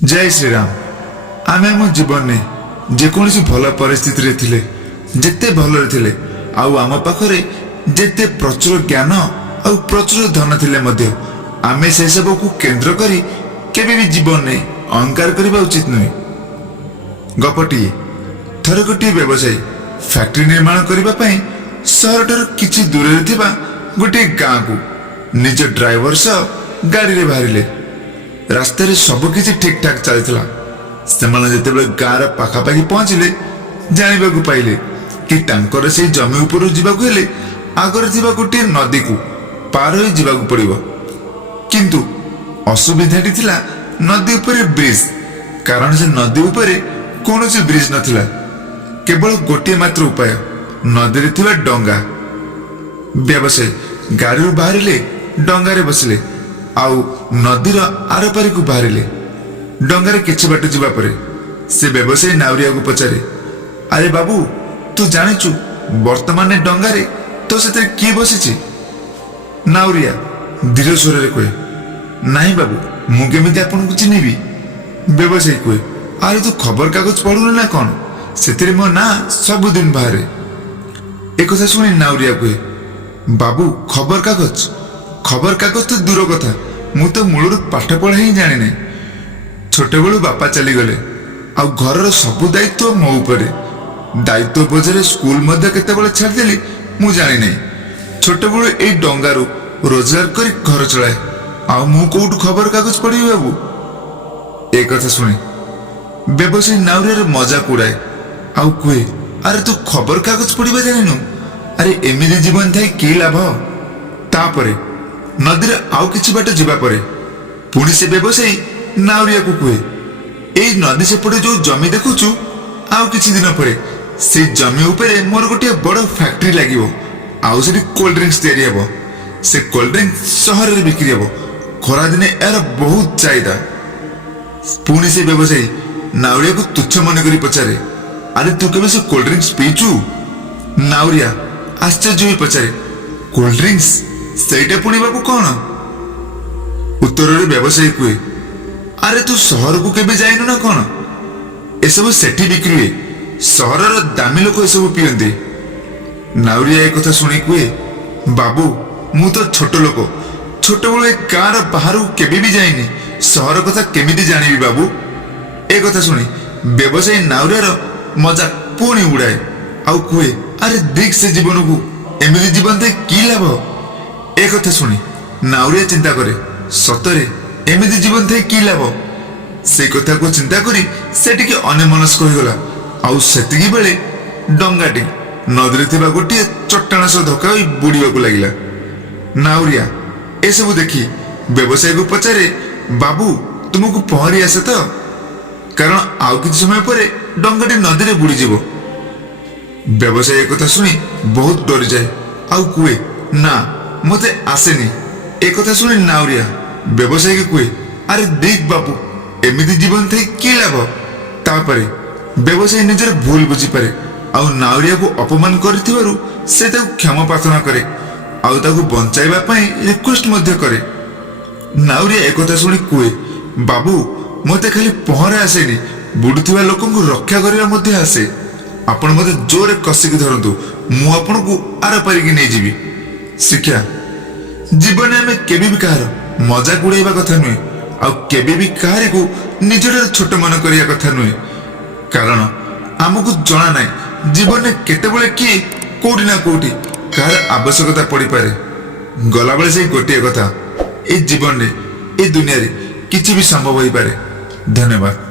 जय श्री राम। आम आम जीवन में जेकोसी भल परिस्थिति थिले जेते भल थिले आम पाखरे जेते प्रचुर ज्ञान आ प्रचुर धन थिले मध्य आमे से सब को केंद्र करी केबे भी जीवन में अहंकार करबा उचित नुहे। गपटी थर गोटे व्यवसायी फैक्ट्री निर्माण करबा पई सहर किछि दूर रे थिबा गोटे गाँ को निज ड्राइवर सह गाड़ी रे बाहरिले। रास्ते रे सब किछि ठीक ठाक चलथिला। सेमाने जेतेबेले गाँर पाखापाखि पहुंचले जानिबा को पाइले कि टांकर से जमी ऊपर जीवाकू हेले आगरे थिबा गोटे नदी को पार होई जीवाकू पड़िबो। किंतु असुविधाटी थिला नदी ऊपर ब्रिज, कारण से नदी ऊपर कोनोसी ब्रिज नथिला। केवल गोटे मात्र उपाय नदी रे थिबा डंगा। व्यवसायी गाड़ी बाहरिले डंगारे बसिले आउ नदीर आरपारी को बाहरिले। डंगारे किछि बाट जिबा परे से व्यवसायी नाउरिया को पचारे, अरे बाबू तू जानिचु वर्तमान डंगारे तो से किए बसिछि? नाउरिया धीर स्वर रे कहे, नहीं बाबू मु केमिति आपन को चिन्हिबी। व्यवसायी कहे, अरे तू खबर कागज पढुन ना कोन, सेतिरे मो ना सब दिन बाहरे। एक कथा सुनी नाउरिया कहे, बाबू खबर कागज तो दूर कथा, मु तो मूलर पाठ पढ़ा ही जाने नहीं। छोट बेलू बापा चली गले आ घर सब दायित्व मो ऊपर। दायित्व बोझरे स्कूल मध्य केतेबेले छाड़देली मु जानी नहीं। छोट बेलू ए डंगारू रोजगार करी घर चलाए आ मु कोउठ खबर कागज पढ़ी बाबू। एक कथा सुनी व्यवसायी नाउरिया मजाक उड़ाए आउ कहे, अरे तू खबर कागज पढ़ा जानिनु? अरे एमिति जीवन थाई कि लाभ? तापरे नदी आउ किछि बाट जिबा परे पुणी से व्यवसायी नाउरिया को कहे, ए नदी सेपटे जो जमी देखुचु आउ किछि दिन परे से जमी उपरे मोर गोटे बड़ फैक्ट्री लागिवो। आउ सेठी कोल्ड ड्रिंक्स तैयारी हेबो। से कोल्ड ड्रिंक शहर रे बिक्री हेबो। खरा दिने एरा बहुत चाहिदा। पुणी से व्यवसायी नाउरिया को तुच्छ मन करी पचारे, अरे तू केबे से कोल्ड ड्रिंक्स पीचु? नाउरिया आश्चर्य होई पचारे, कोल्ड ड्रिंक्स सेटा पुणी बाबू कौन? उत्तर रे व्यवसायी कहे, अरे तू शहर को केबे जाइनु ना कौन? एसबू सेठी बिक्री हुए, सहरर दामी लोक एसबू पियंती। नाउरिया एक कथा सुनी कहे, बाबू मु तो छोट लोक, छोट बेलू ए गाँर बाहर केबे भी जाइनी, सहर कथा केमिति जानिबी बाबू? एक कथा सुनी व्यवसायी नाउरियार मजाक पुणी उड़ाए आउ कहे, अरे देख से जीवन को एमिति जीवन थे कि लाभ? एक कथा सुनी नाउरिया चिंता करे, सतरे एमिति जीवन थे कि लाभ? से कथा को चिंता करी से टिके अन्यमनस्क हो गला। आउ सेतिकी बेले डंगाटी नदी थिबा गोटे चट्टाण सह धक्का होई बुड़ीबा को लागिला। नाउरिया ए सब देखी व्यवसायी को पचारे, बाबू तुमको पहरी आसे तो? कारण आउ किछि समय परे डंगाटी नदी रे बुड़ी जिवो। व्यवसायी कथा सुनी बहुत डरी जाए आउ कहे, ना मते आसेनी। एक कथा सुनी नाउरिया व्यवसायी को कहे, अरे देख बाबू एमिति जीवन थे कि लाभ? तापरे व्यवसायी निजर भूल बुझी पारे आउ नाउरिया को अपमान करथिबारु से ताको क्षमा प्रार्थना करे आउ ताको बंचाइबा पई रिक्वेस्ट मध्य करे। नाउरिया एक कथा सुनी कहे, बाबू मते खाली पहरा आसेनी, बुडुथिबा लोकन को रक्षा करिया मध्य आसे। आपण मते जोरे कसिक धरंतु, मु आपण को आर पारिकी नै जीवी। शिक्षा जीवन में केबे भी कहार मजाक उड़ाइबा कथा नुहे आ केबे भी कहार को निजर छोट मन करिया कथा नुहे। कारण आमको जना नाई जीवन में केतेबेले किए कोठी ना कोठी कहार आवश्यकता पड़ी पारे। गला बेले से गोटे कथा, ए जीवन रे ए दुनिया रे किछि भी संभव होई पारे। धन्यवाद।